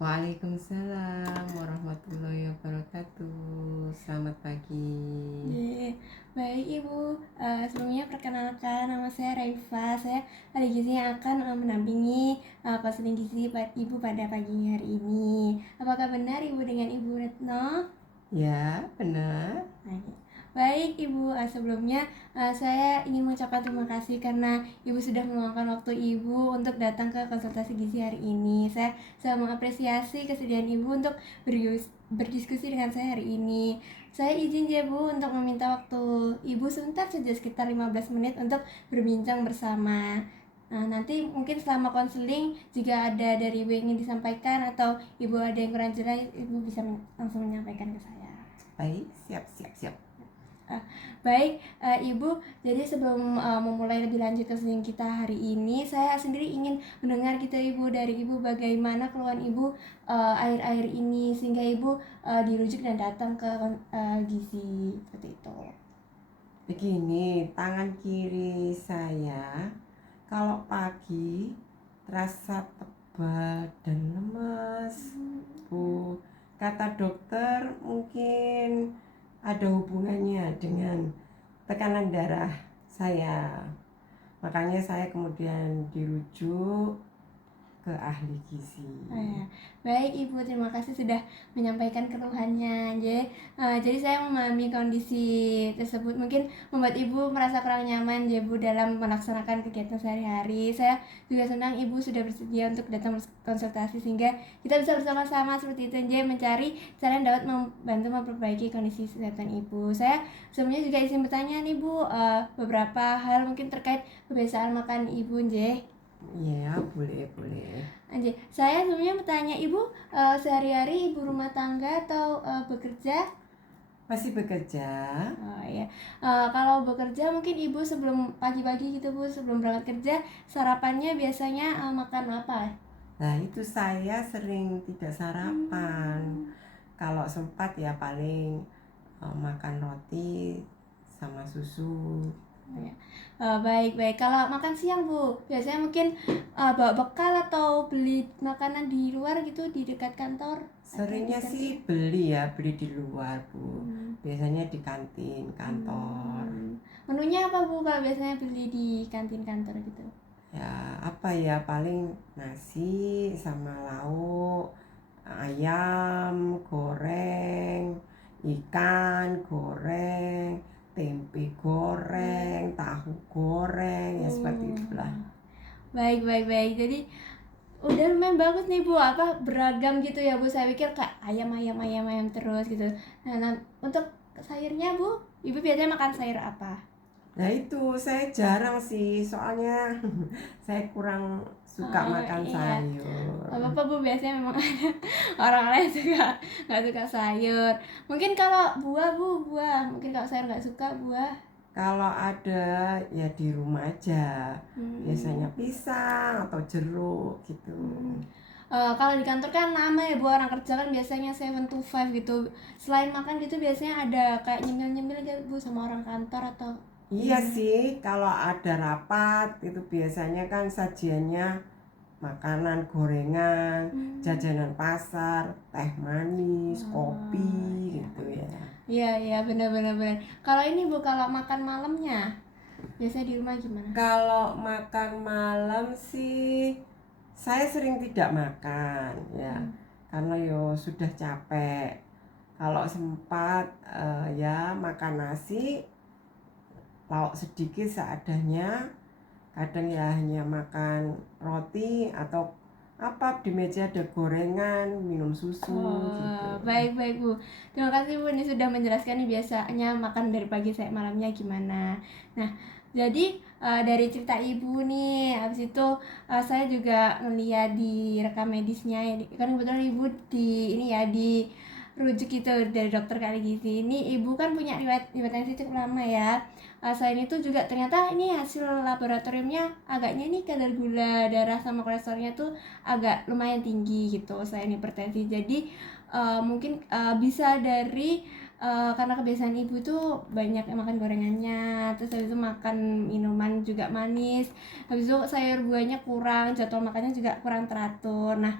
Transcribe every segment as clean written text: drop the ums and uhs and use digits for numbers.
Waalaikumsalam warahmatullahi wabarakatuh. Selamat pagi. Baik Ibu, sebelumnya perkenalkan nama saya Raifa. Saya ahli gizi yang akan menampingi konseling gizi Ibu pada pagi hari ini. Apakah benar Ibu dengan Ibu Retno? Ya, benar. Baik Ibu, sebelumnya saya ingin mengucapkan terima kasih karena Ibu sudah meluangkan waktu Ibu untuk datang ke konsultasi gizi hari ini. Saya sangat mengapresiasi kesediaan Ibu untuk berdiskusi dengan saya hari ini. Saya izin ya Bu untuk meminta waktu Ibu sebentar saja, sekitar 15 menit untuk berbincang bersama. Nah, nanti mungkin selama konseling jika ada dari Ibu yang ingin disampaikan atau Ibu ada yang kurang jelas, Ibu bisa langsung menyampaikan ke saya. Baik, siap. Baik, Ibu, jadi sebelum memulai lebih lanjut konseling kita hari ini, saya sendiri ingin mendengar gitu Ibu, dari Ibu bagaimana keluhan Ibu akhir-akhir ini sehingga Ibu dirujuk dan datang ke gizi seperti itu. Begini, tangan kiri saya kalau pagi terasa tebal dan lemas, Bu. Kata dokter mungkin ada hubungannya dengan tekanan darah saya. Makanya saya kemudian dirujuk ke ahli gizi. Baik Ibu, terima kasih sudah menyampaikan keluhannya. Jadi saya memahami kondisi tersebut mungkin membuat Ibu merasa kurang nyaman ya Bu dalam melaksanakan kegiatan sehari-hari. Saya juga senang Ibu sudah bersedia untuk datang konsultasi sehingga kita bisa bersama-sama seperti itu mencari cara yang dapat membantu memperbaiki kondisi kesehatan Ibu. Saya sebelumnya juga izin bertanya nih Bu, beberapa hal mungkin terkait kebiasaan makan Ibu Iya, boleh. Saya sebelumnya bertanya Ibu, sehari-hari Ibu rumah tangga atau bekerja? Masih bekerja. Oh ya, kalau bekerja mungkin Ibu sebelum pagi-pagi gitu Bu, sebelum berangkat kerja, sarapannya biasanya makan apa? Nah, itu saya sering tidak sarapan. Kalau sempat ya paling makan roti sama susu. Baik. Kalau makan siang Bu, biasanya mungkin bawa bekal atau beli makanan di luar gitu di dekat kantor? Seringnya sih beli di luar, Bu. Biasanya di kantin kantor. Menunya apa Bu kalau biasanya beli di kantin kantor gitu? Ya, apa ya, paling nasi sama lauk, ayam goreng, ikan goreng, tempe goreng, tahu goreng, ya seperti itulah. Baik. Jadi udah lumayan bagus nih Bu, beragam gitu ya Bu. Saya pikir kayak ayam terus gitu. Nah, untuk sayurnya Bu, Ibu biasanya makan sayur apa? Nah itu saya jarang sih, soalnya saya kurang suka makan sayur. Apa Bu, biasanya memang ada orang-orang yang nggak suka sayur. Mungkin kalau buah Bu, mungkin kalau sayur nggak suka buah. Kalau ada ya di rumah aja, biasanya pisang atau jeruk gitu. Kalau di kantor kan lama ya Bu, orang kerja kan biasanya 7 to 5 gitu. Selain makan gitu biasanya ada kayak nyemil-nyemil gitu Bu sama orang kantor atau? Iya sih, kalau ada rapat itu biasanya kan sajiannya makanan gorengan, jajanan pasar, teh manis, kopi gitu ya. Iya, benar. Kalau ini Bu, kalau makan malamnya biasanya di rumah gimana? Kalau makan malam sih saya sering tidak makan ya, karena sudah capek. Kalau sempat ya makan nasi, lauk sedikit seadanya. Kadang ya hanya makan roti atau apa di meja ada gorengan, minum susu gitu. Baik Bu, terima kasih Bu, ini sudah menjelaskan nih biasanya makan dari pagi sampai malamnya gimana. Nah, jadi dari cerita Ibu nih, habis itu saya juga ngeliat di rekam medisnya ya, kan kebetulan Ibu di rujuk itu dari dokter kali gizi. Ini Ibu kan punya riwayat yang cukup lama ya. Selain itu juga ternyata ini hasil laboratoriumnya agaknya nih kadar gula darah sama kolesterolnya tuh agak lumayan tinggi gitu selain hipertensi. Jadi mungkin bisa dari karena kebiasaan Ibu tuh banyak makan gorengannya, terus habis itu makan minuman juga manis, habis itu sayur buahnya kurang, jadwal makannya juga kurang teratur. Nah,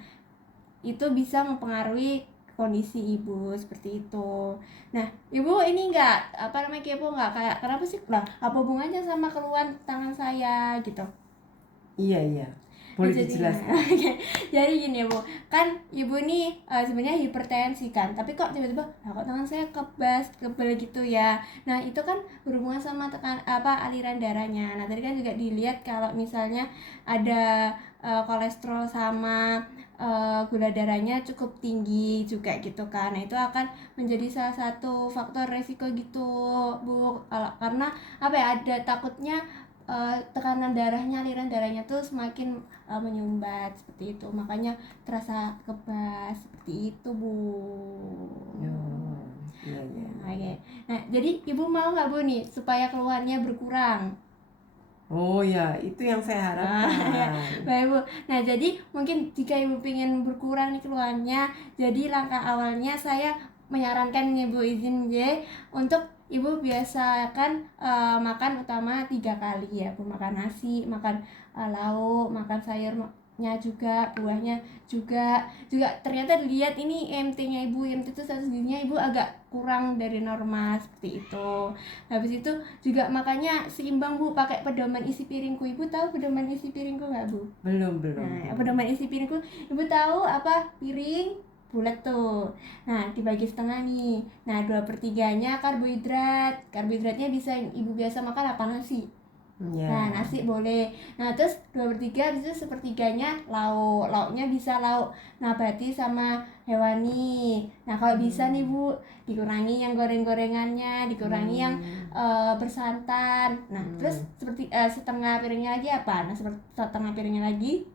itu bisa mempengaruhi kondisi ibu seperti itu. Nah, ibu ini enggak apa namanya kepo enggak kayak kenapa sih lah apa hubungannya sama keluhan tangan saya gitu. Iya, Nah, boleh jadi dijelaskan. jadi gini ya Bu, kan ibu nih sebenarnya hipertensi kan, tapi kok tiba-tiba kok tangan saya kebal gitu ya. Nah itu kan berhubungan sama aliran darahnya. Nah tadi kan juga dilihat kalau misalnya ada kolesterol sama gula darahnya cukup tinggi juga gitu kan. Nah itu akan menjadi salah satu faktor resiko gitu Bu. Karena apa ya, ada takutnya tekanan darahnya, aliran darahnya tuh semakin menyumbat seperti itu, makanya terasa kebas seperti itu Bu. Oh, iya. Oke. Nah jadi ibu mau nggak Bu nih supaya keluhannya berkurang? Oh ya, itu yang saya Ya, harapkan. baik Bu. Nah jadi mungkin jika ibu ingin berkurang nih keluhannya, jadi langkah awalnya saya menyarankan nih Bu, izin ya, untuk ibu biasakan makan utama 3 kali ya Bu, makan nasi, makan lauk, makan sayurnya juga, buahnya juga ternyata dilihat ini IMT-nya ibu, IMT itu status gizinya ibu agak kurang dari normal seperti itu. Habis itu juga makanya seimbang Bu, pakai pedoman isi piringku. Ibu tahu pedoman isi piringku nggak Bu? Belum. Nah, pedoman isi piringku, ibu tahu apa? Piring bulat tuh. Nah, dibagi setengah nih. Nah, 2/3-nya karbohidrat. Karbohidratnya bisa ibu biasa makan apa? Nasi. Ya. Nah, nasi boleh. Nah, terus 2/3 habis itu sepertiganya lauk. Lauknya bisa lauk nabati sama hewani. Nah, kalau bisa nih Bu, dikurangi yang goreng-gorengannya, dikurangi yang bersantan. Nah, terus seperti setengah piringnya lagi apa? Nah, setengah piringnya lagi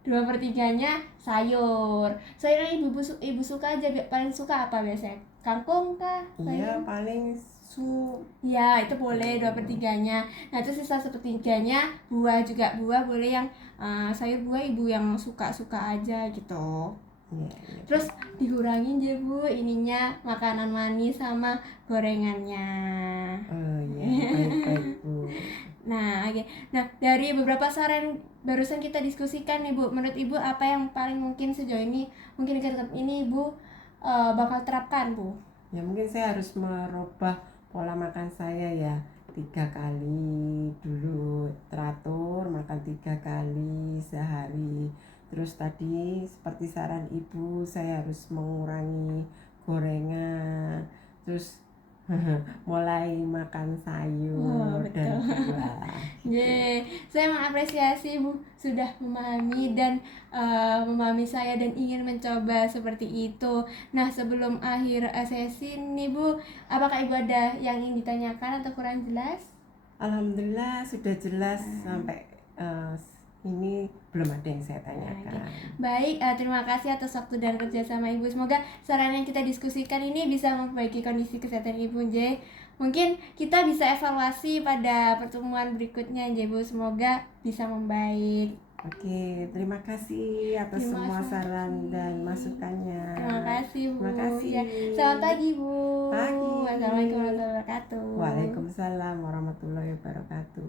2/3-nya sayur. Sayur yang ibu suka aja, paling suka apa biasanya? Kangkung kah? Iya, Sayur? paling sup. Ya itu boleh 2/3-nya. Nah itu sisa sepertiganya buah juga, buah boleh yang sayur, buah ibu yang suka aja gitu. Iya. Terus dikurangin ya Bu ininya, makanan manis sama gorengannya. Oh iya, baik Bu. Nah oke. Nah dari beberapa saran barusan kita diskusikan nih Bu, menurut ibu apa yang paling mungkin sejauh ini, mungkin dekat-dekat ini ibu bakal terapkan Bu? Ya mungkin saya harus merubah pola makan saya ya. 3 kali dulu teratur, makan 3 kali sehari. Terus tadi seperti saran ibu, saya harus mengurangi gorengan. Terus mulai makan sayur dan Betul. buah. Yeay, saya mengapresiasi Bu sudah memahami dan memahami saya dan ingin mencoba seperti itu. Nah, sebelum akhir sesi nih Bu, apakah Ibu ada yang ingin ditanyakan atau kurang jelas? Alhamdulillah sudah jelas sampai ini belum ada yang saya tanyakan. Baik, terima kasih atas waktu dan kerjasama Ibu. Semoga saran yang kita diskusikan ini bisa memperbaiki kondisi kesehatan Ibu, J. Mungkin kita bisa evaluasi pada pertemuan berikutnya, J, Bu. Semoga bisa membaik. Oke, terima kasih atas semua saran dan masukannya. Terima kasih Bu. Terima kasih. Ya, selamat pagi Bu. Pagi. Assalamualaikum warahmatullahi wabarakatuh. Waalaikumsalam warahmatullahi wabarakatuh.